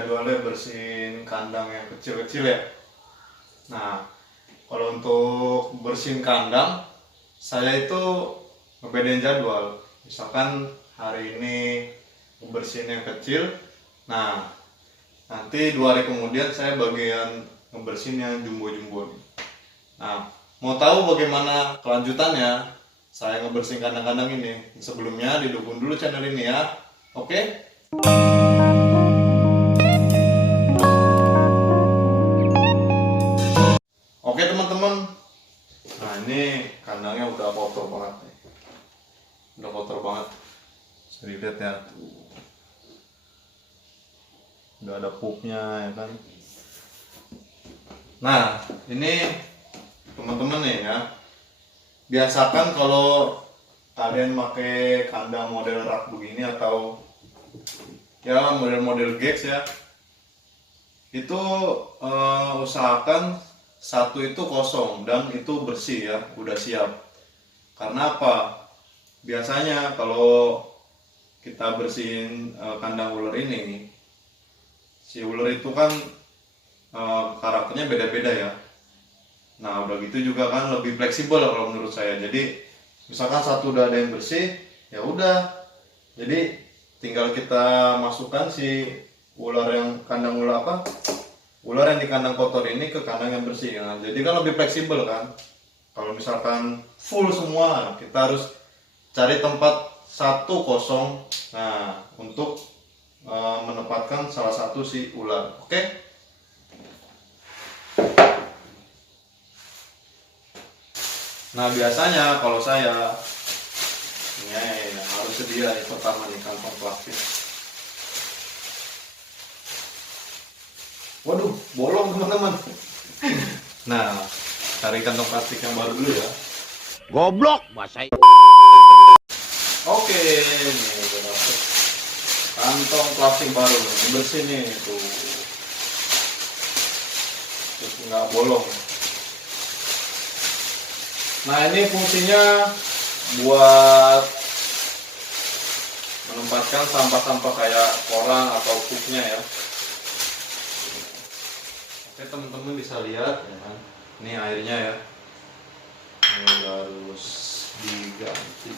jadwalnya bersihin kandang yang kecil-kecil ya. Nah, kalau untuk bersihin kandang, saya itu ngebedain jadwal. Misalkan hari ini bersihin yang kecil, nah nanti 2 hari kemudian saya bagian ngebersihin yang jumbo-jumbo. Nah, mau tahu bagaimana kelanjutannya saya ngebersihin kandang-kandang ini? Sebelumnya didukung dulu channel ini ya. Oke? Oke teman-teman. Nah, ini kandangnya udah kotor banget nih. Udah kotor banget. Bisa dilihat ya. Udah ada pupnya ya kan. Nah, ini teman-teman nih ya. Biasakan kalau kalian pakai kandang model rak begini atau ya model-model Gex ya, itu usahakan satu itu kosong dan itu bersih ya, udah siap. Karena apa? Biasanya kalau kita bersihin kandang ular ini, si ular itu kan karakternya beda-beda ya. Nah, udah gitu juga kan lebih fleksibel kalau menurut saya. Jadi misalkan satu udah ada yang bersih, ya udah. Jadi tinggal kita masukkan si ular yang kandang ular apa? Ular yang di kandang kotor ini ke kandang yang bersih. Nah, jadi kan lebih fleksibel kan. Kalau misalkan full semua, kita harus cari tempat satu kosong. Nah, untuk menempatkan salah satu si ular. Oke? Nah, biasanya kalau saya ini harus sedia nih pertama nih kantong plastik. Waduh, bolong teman-teman. Nah, cari kantong plastik yang baru dulu ya. Goblok bahasa. Oke, ini udah dapet kantong plastik baru, bersih nih tuh. Terus nggak bolong. Nah, ini fungsinya buat menempatkan sampah-sampah kayak koran atau pupnya ya. Oke teman-teman, bisa lihat ya kan, ini airnya ya, ini harus diganti.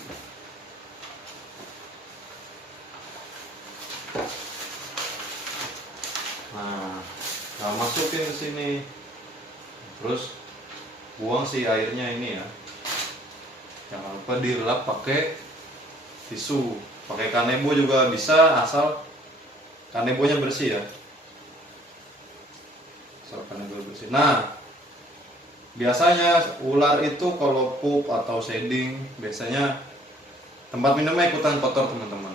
Nah, masukin ke sini, terus buang si airnya ini ya. Jangan lupa dilap pakai tisu, pakai kanebo juga bisa, asal kanebonya bersih ya. Asal kanebo bersih. Nah, biasanya ular itu kalau pup atau shedding, biasanya tempat minumnya ikutan kotor teman-teman.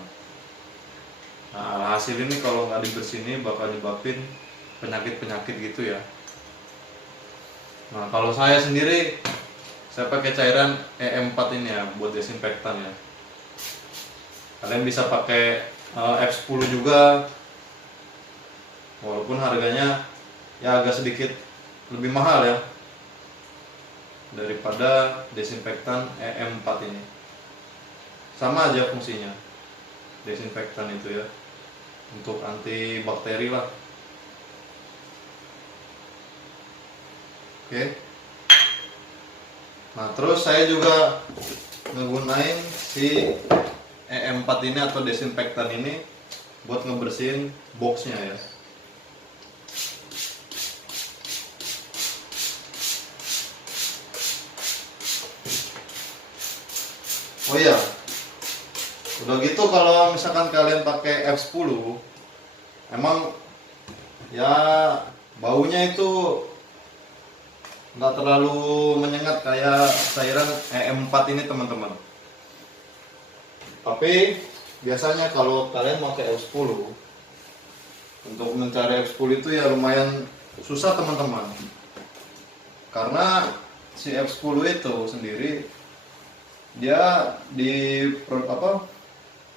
Nah, hasil ini kalau nggak dibersihin bakal nyebabin penyakit-penyakit gitu ya. Nah, kalau saya sendiri, saya pakai cairan E4 ini ya buat desinfektan ya. Kalian bisa pakai F10 juga, walaupun harganya ya agak sedikit lebih mahal ya daripada desinfektan E4 ini. Sama aja fungsinya desinfektan itu ya, untuk antibakteri lah. Oke. Nah, terus saya juga ngegunain si E4 ini atau desinfektan ini buat ngebersihin boxnya ya. Oh iya, udah gitu kalau misalkan kalian pakai F10, emang ya baunya itu nggak terlalu menyengat kayak cairan E4 ini teman-teman. Tapi biasanya kalau kalian pakai F10, untuk mencari F10 itu ya lumayan susah teman-teman. Karena si F10 itu sendiri dia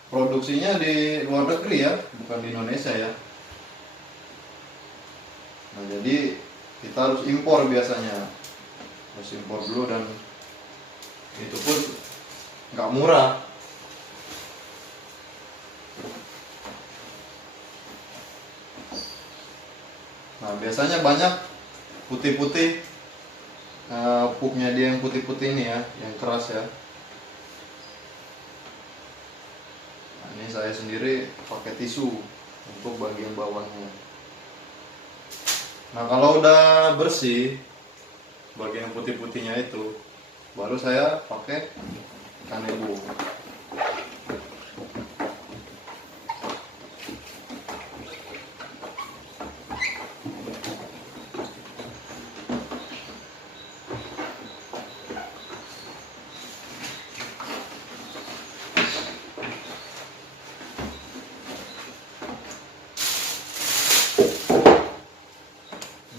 produksinya di luar negeri ya, bukan di Indonesia ya. Nah, jadi kita harus impor biasanya, harus impor dulu, dan itu pun nggak murah. Nah biasanya banyak putih-putih, pupnya dia yang putih-putih ini ya, yang keras ya. Nah, ini saya sendiri pakai tisu untuk bagian bawahnya. Nah kalau udah bersih bagian putih-putihnya itu, baru saya pakai kanebo.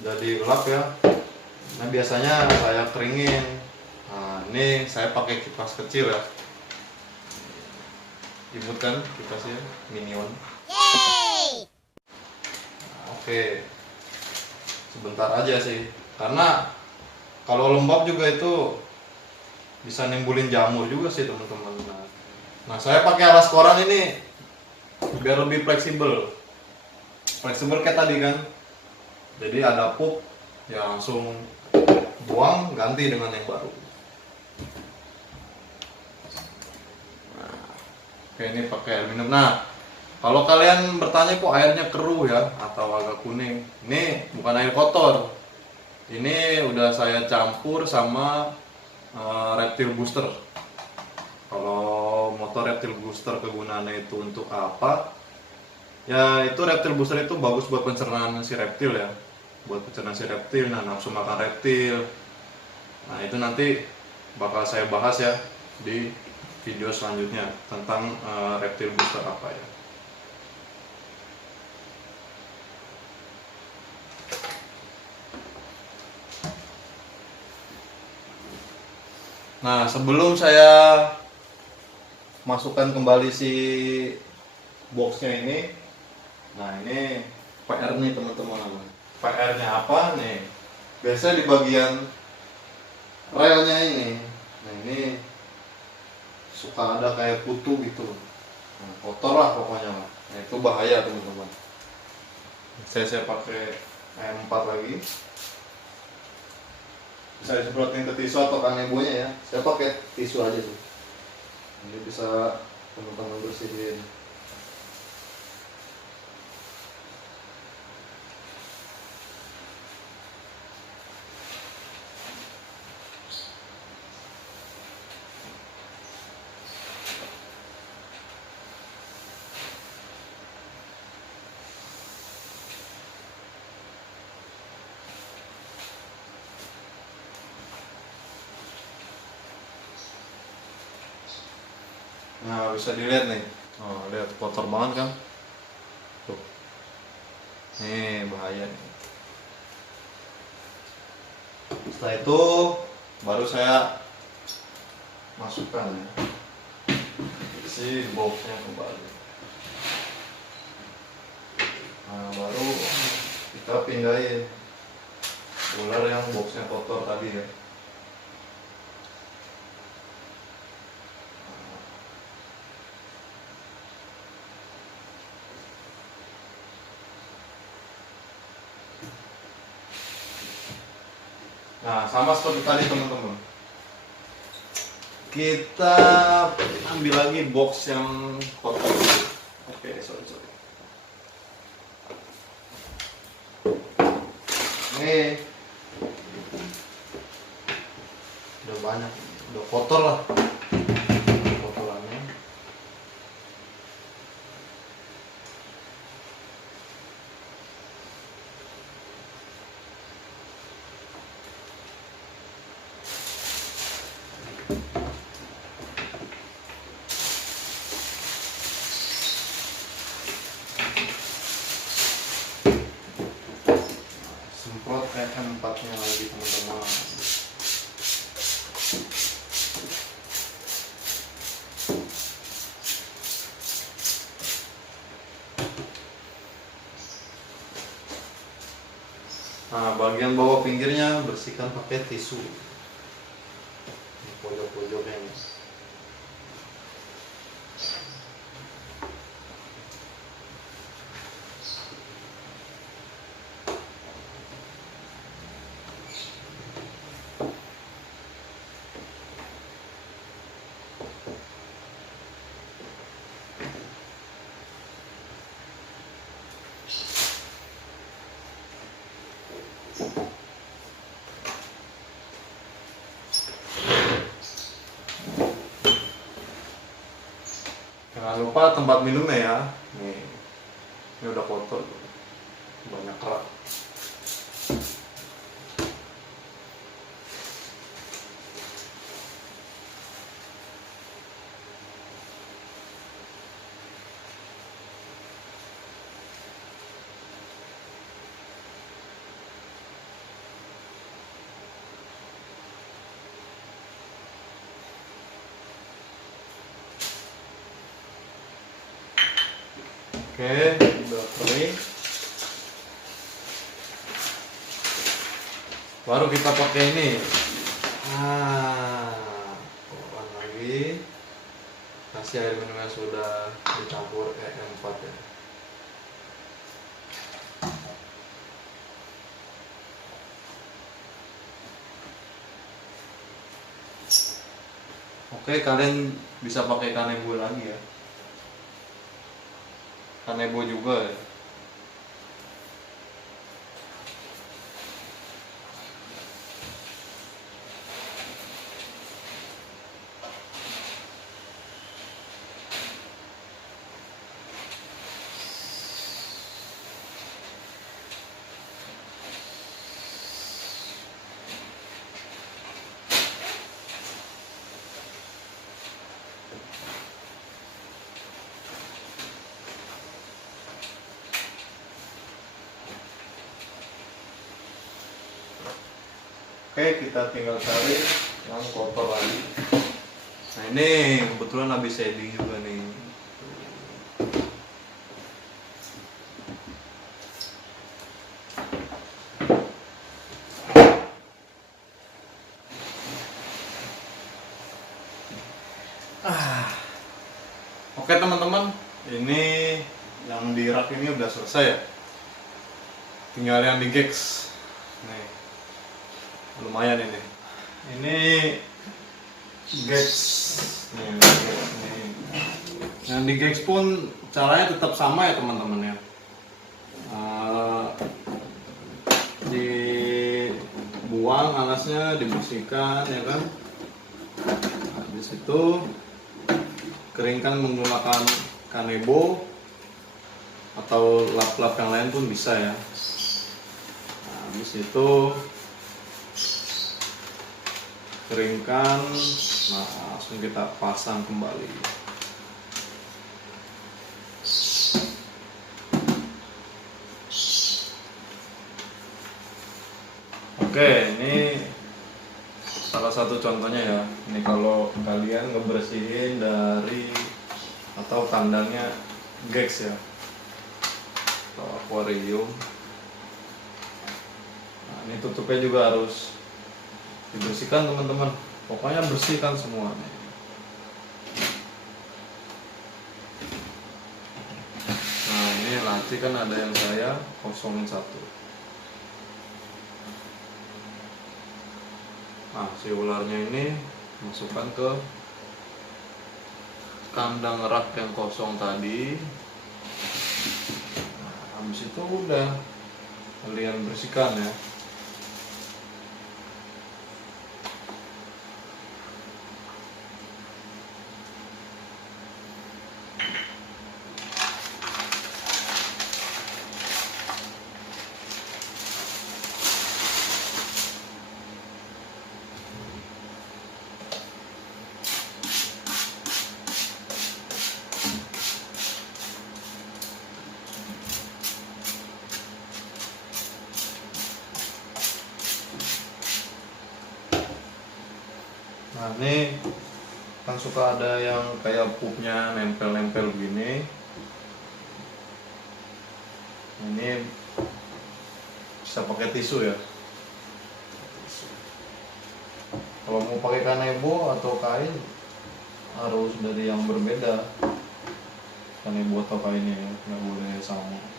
Jadi gelap ya. Nah biasanya saya keringin. Nah ini saya pakai kipas kecil ya. Imut kan kipasnya, Minion. Nah, oke, sebentar aja sih. Karena kalau lembab juga itu bisa nimbulin jamur juga sih teman-teman. Nah saya pakai alas koran ini biar lebih fleksibel. Fleksibel kayak tadi kan. Jadi ada pup ya langsung buang ganti dengan yang baru. Nah, oke ini pakai air minum. Nah kalau kalian bertanya kok airnya keruh ya atau agak kuning, ini bukan air kotor. Ini udah saya campur sama reptil booster. Kalau motor reptil booster kegunaannya itu untuk apa? Ya itu reptil booster itu bagus buat pencernaan si reptil ya. Buat pencernaan si reptil, nah nafsu makan reptil. Nah itu nanti bakal saya bahas ya di video selanjutnya tentang reptil booster apa ya. Nah sebelum saya masukkan kembali si boxnya ini, nah ini PR nih teman-teman. PR-nya apa nih? Biasanya di bagian relnya ini, nah ini suka ada kayak kutu gitu, nah, kotor lah pokoknya. Nah itu bahaya teman-teman. Saya pakai M4 lagi. Bisa disemprotin ke tisu atau kanebonya ya. Saya pakai tisu aja sih. Ini bisa teman-teman bersihin. Nah bisa dilihat nih, oh lihat kotor banget kan, tuh, nih bahaya nih. Setelah itu baru saya masukkan ya si boxnya kembali. Nah baru kita pindahin ular yang boxnya kotor tadi ya. Nah, sama seperti tadi teman-teman. Kita ambil lagi box yang kotor. Oke, sorry. Ini udah banyak, udah kotor lah kotorannya. Semprot M4-nya lagi teman-teman. Nah, bagian bawah pinggirnya bersihkan pakai tisu. Di pojok-pojoknya ini. Jangan lupa tempat minumnya ya. Nih, ini udah kotor, banyak kerak. Oke, udah kering. Baru kita pakai ini. Keluar lagi. Kasih air minum yang sudah dicampur E4 ya. Oke, kalian bisa pakai kanebo lagi ya. Kanebo juga ya. Oke, kita tinggal cari yang kotor lagi. Nah ini kebetulan habis shading juga nih. Oke teman-teman, ini yang di rak ini udah selesai ya. Tinggal yang di gex. Nih, lumayan ini. Ini gex. Nih, gex nih. Yang di gex pun caranya tetap sama ya teman-teman ya. Dibuang alasnya, dibersihkan ya kan. Habis itu keringkan menggunakan kanebo atau lap-lap yang lain pun bisa ya. Nah, habis itu keringkan, nah langsung kita pasang kembali. Oke, ini salah satu contohnya ya. Ini kalau kalian ngebersihin dari atau kandangnya gex ya, atau akuarium. Nah, ini tutupnya juga harus dibersihkan teman-teman. Pokoknya bersihkan semuanya. Nah ini laci kan ada yang saya kosongin satu. Nah, si ularnya ini masukkan ke kandang rak yang kosong tadi. Nah, habis itu udah kalian bersihkan ya. Nah ini kan suka ada yang kayak pupnya nempel-nempel begini. Ini bisa pakai tisu ya. Kalau mau pakai kanebo atau kain harus dari yang berbeda. Kanebo atau kainnya ya, nggak boleh sama.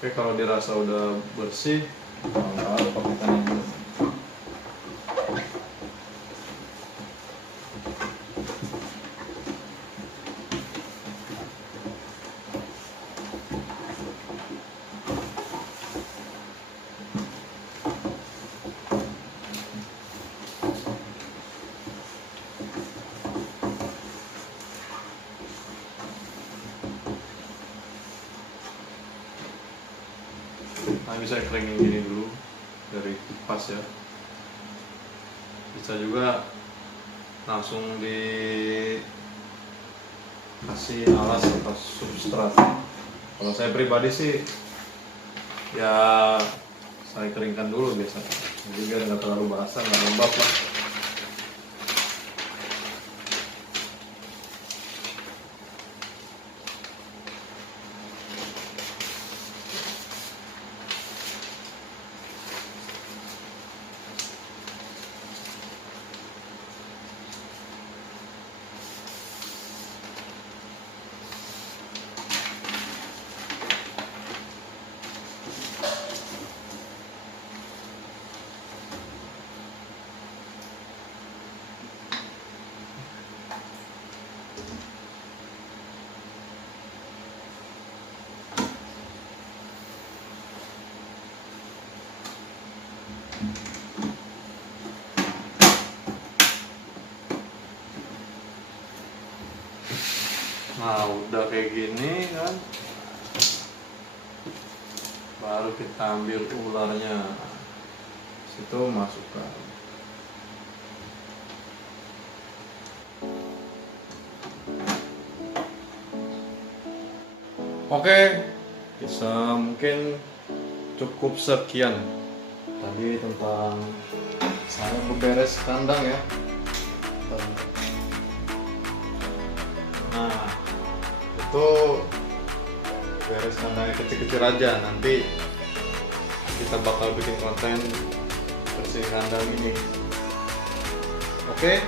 Oke, kalau dirasa udah bersih, baru pakai tangan. Nah, bisa keringin gini dulu dari kipas ya. Bisa juga langsung dikasih alas atau substrat. Kalau saya pribadi sih ya saya keringkan dulu biasanya. Jadi biar nggak terlalu basah, nggak lembab lah. Nah, udah kayak gini kan, baru kita ambil ularnya, situ masukkan. Oke, bisa mungkin cukup sekian tadi tentang saya beberes kandang ya. Nah, itu beres kandangnya kecil-kecil aja. Nanti kita bakal bikin konten bersih kandang ini. Oke.